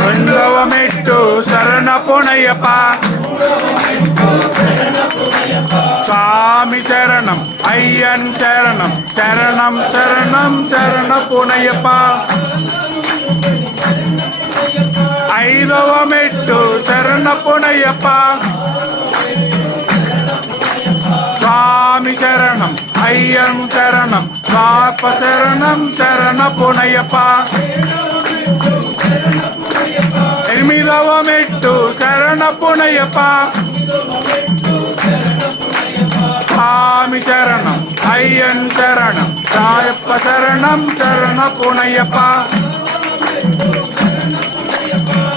రెండవ మెట్టు శరణపునయ్యప్ప స్వామి శరణం అయ్యన్ శరణం శరణం శరణం శరణపునయ్యప్ప ఐదవ మెట్టు శరణపునయ్యప్ప స్వామి శరణం అయ్యన్ శరణం స్వాప శరణం శరణపునయ్యప్ప ఎనిమిదవ మెట్టు శరణపునయ్యప్ప స్వామి శరణం అయ్యన్ శరణం సాయప్ప శరణం శరణపునయ్యప్ప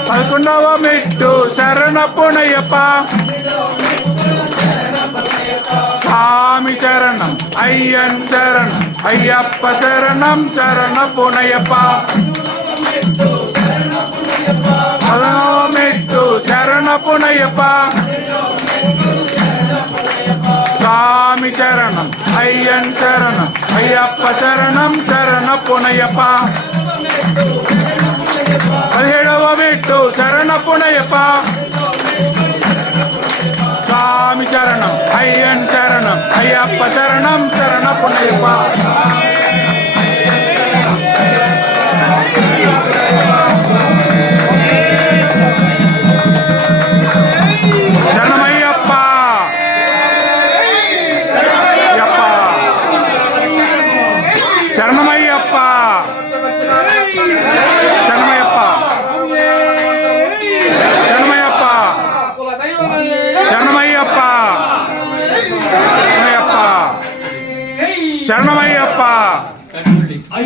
పదకొండవ మెట్టు శరణపునయ్యప్ప స్వామి శరణం అయ్యన్ శరణం అయ్యప్ప శరణం శరణపునయ్యప్ప పదవ మెట్టు శరణపునయ్యప్ప స్వామి శరణం అయ్యన్ శరణం అయ్యప్ప శరణం శరణపునయ్యప్ప పదిహేడవ మెట్టు శరణపునయ్యప్ప స్వామి శరణం అయ్యన్ శరణం అయ్యప్ప శరణం శరణపునయ్యప్ప